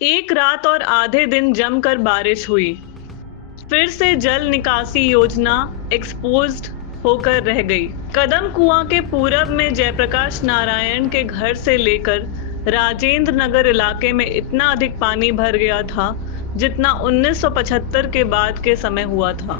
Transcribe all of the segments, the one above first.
एक रात और आधे दिन जमकर बारिश हुई। फिर से जल निकासी योजना एक्सपोज्ड होकर रह गई। कदम कुआं के पूरब में जयप्रकाश नारायण के घर से लेकर राजेंद्र नगर इलाके में इतना अधिक पानी भर गया था जितना 1975 के बाद के समय हुआ था।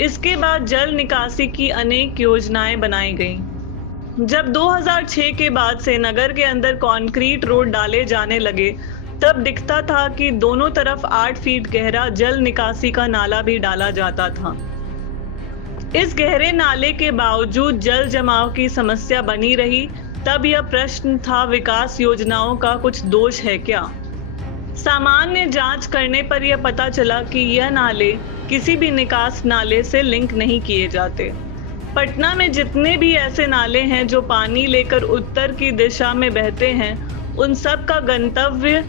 इसके बाद जल निकासी की अनेक योजनाएं बनाई गईं। जब 2006 के बाद से नगर के अंदर कंक्रीट रोड डाले जाने लगे, तब दिखता था कि दोनों तरफ 8 फीट गहरा जल निकासी का नाला भी डाला जाता था। इस गहरे नाले के बावजूद जल जमाव की समस्या बनी रही। तब यह प्रश्न था, विकास योजनाओं का कुछ दोष है क्या? सामान्य जांच करने पर यह पता चला कि यह नाले किसी भी निकास नाले से लिंक नहीं किए जाते। पटना में जितने भी ऐसे नाले हैं जो पानी लेकर उत्तर की दिशा में बहते हैं, उन सब का गंतव्य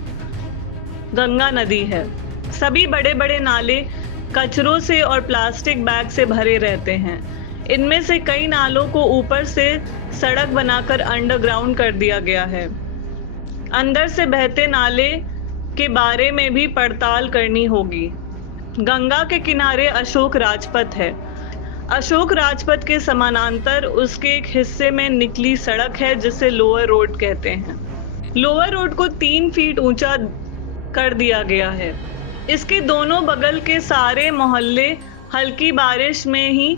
गंगा नदी है। सभी बड़े बड़े नाले कचरों से और प्लास्टिक बैग से भरे रहते हैं। इनमें से कई नालों को ऊपर से सड़क बनाकर अंडरग्राउंड कर दिया गया है। अंदर से बहते नाले के बारे में भी पड़ताल करनी होगी। गंगा के किनारे अशोक राजपथ है। अशोक राजपथ के समानांतर उसके एक हिस्से में निकली सड़क है जिसे लोअर रोड कहते हैं। लोअर रोड को 3 फीट ऊंचा कर दिया गया है। इसके दोनों बगल के सारे मोहल्ले हल्की बारिश में ही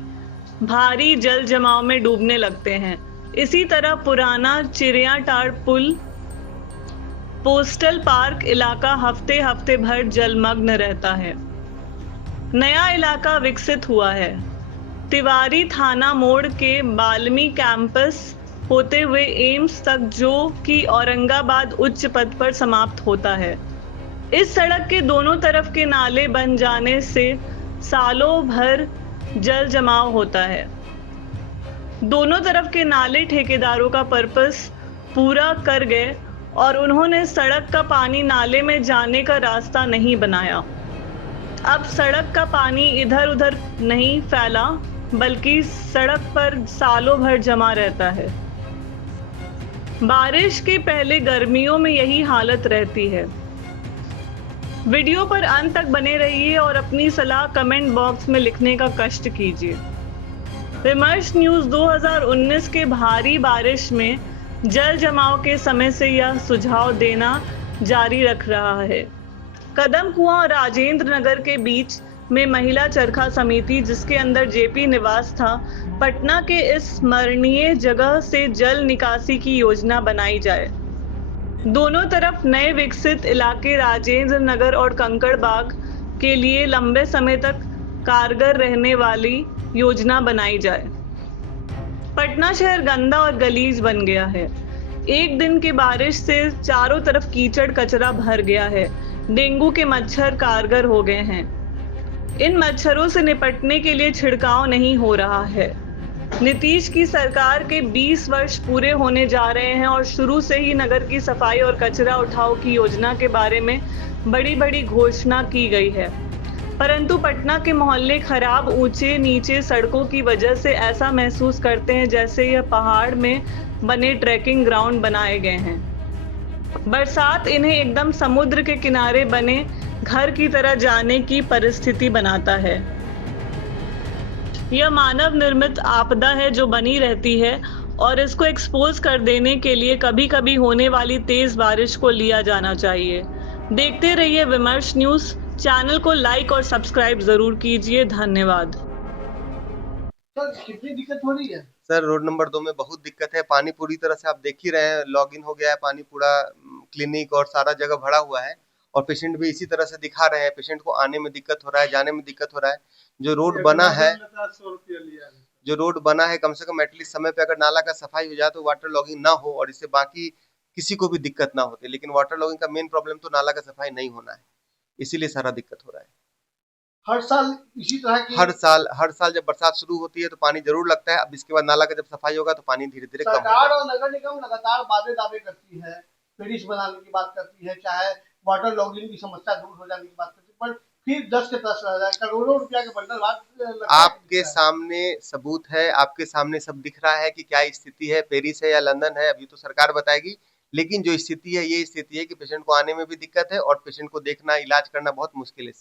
भारी जल जमाव में डूबने लगते हैं। इसी तरह पुराना चिड़ियाटाड़ पुल, पोस्टल पार्क इलाका हफ्ते हफ्ते भर जलमग्न रहता है। नया इलाका विकसित हुआ है। तिवारी थाना मोड़ के बाल्मी कैंपस होते हुए एम्स तक, जो कि औरंगाबाद उच्च पथ पर समाप्त होता है। इस सड़क के दोनों तरफ के नाले बन जाने से सालों भर जल जमाव होता है। दोनों तरफ के नाले ठेकेदारों का पर्पस पूरा कर गए और उन्होंने सड़क का पानी नाले में जाने का रास्ता नहीं बनाया। अब सड़क का पानी इधर उधर नहीं फैला, बल्कि सड़क पर सालों भर जमा रहता है। बारिश के पहले गर्मियों में यही हालत रहती है। वीडियो पर अंत तक बने रहिए और अपनी सलाह कमेंट बॉक्स में लिखने का कष्ट कीजिए। विमर्श न्यूज़ 2019 के भारी बारिश में जल जमाव के समय से यह सुझाव देना जारी रख रहा है। कदम कुआं और राजेंद्र नगर के बीच में महिला चरखा समिति, जिसके अंदर जेपी निवास था, पटना के इस स्मरणीय जगह से जल निकासी की योजना बनाई जाए। दोनों तरफ नए विकसित इलाके राजेंद्र नगर और कंकड़बाग के लिए लंबे समय तक कारगर रहने वाली योजना बनाई जाए। पटना शहर गंदा और गलीज बन गया है। एक दिन की बारिश से चारों तरफ कीचड़ कचरा भर गया है। डेंगू के मच्छर कारगर हो गए हैं। इन मच्छरों से निपटने के लिए छिड़काव नहीं हो रहा है। नीतीश की सरकार के 20 वर्ष पूरे होने जा रहे हैं और शुरू से ही नगर की सफाई और कचरा उठाओ की योजना के बारे में बड़ी बड़ी घोषणा की गई है, परंतु पटना के मोहल्ले खराब ऊंचे नीचे सड़कों की वजह से ऐसा महसूस करते हैं जैसे यह पहाड़ में बने ट्रैकिंग ग्राउंड बनाए गए हैं। बरसात इन्हें एकदम समुद्र के किनारे बने घर की तरह जाने की परिस्थिति बनाता है। यह मानव निर्मित आपदा है जो बनी रहती है और इसको एक्सपोज कर देने के लिए कभी कभी होने वाली तेज बारिश को लिया जाना चाहिए। देखते रहिए विमर्श न्यूज़। चैनल को लाइक और सब्सक्राइब जरूर कीजिए। धन्यवाद। सर कितनी दिक्कत हो रही है? सर रोड नंबर 2 में बहुत दिक्कत है। पानी पूरी तरह से आप देख ही रहे हैं, लॉगिन हो गया है पानी पूरा, क्लिनिक और सारा जगह भरा हुआ है और पेशेंट भी इसी तरह से दिखा रहे हैं। पेशेंट को आने में दिक्कत हो रहा है, जाने में दिक्कत हो रहा है। जो रोड बना है कम से कम एटलीस्ट समय पे अगर नाला का सफाई हो जाए तो वाटर लॉगिंग ना हो और इससे बाकी किसी को भी दिक्कत ना होती। लेकिन वाटर लॉगिंग का मेन प्रॉब्लम तो नाला का सफाई नहीं होना है, इसीलिए सारा दिक्कत हो रहा है। हर साल इसी तरह की हर साल जब बरसात शुरू होती है तो पानी जरूर लगता है। अब इसके बाद नाला का जब सफाई होगा तो पानी धीरे धीरे कम सरकार होगा। और नगर निगम लगातार वादे दावे करती है, पेरिस बनाने की बात करती है, चाहे वाटर लॉगिंग की समस्या दूर हो जाने की बात करती है, पर फिर 10 के 10 रह जाए, करोड़ों रुपया के बंडल आपके सामने सबूत है, आपके सामने सब दिख रहा है कि क्या स्थिति है, पेरिस है या लंदन है, अभी तो सरकार बताएगी। लेकिन जो स्थिति है ये स्थिति है कि पेशेंट को आने में भी दिक्कत है और पेशेंट को देखना इलाज करना बहुत मुश्किल है।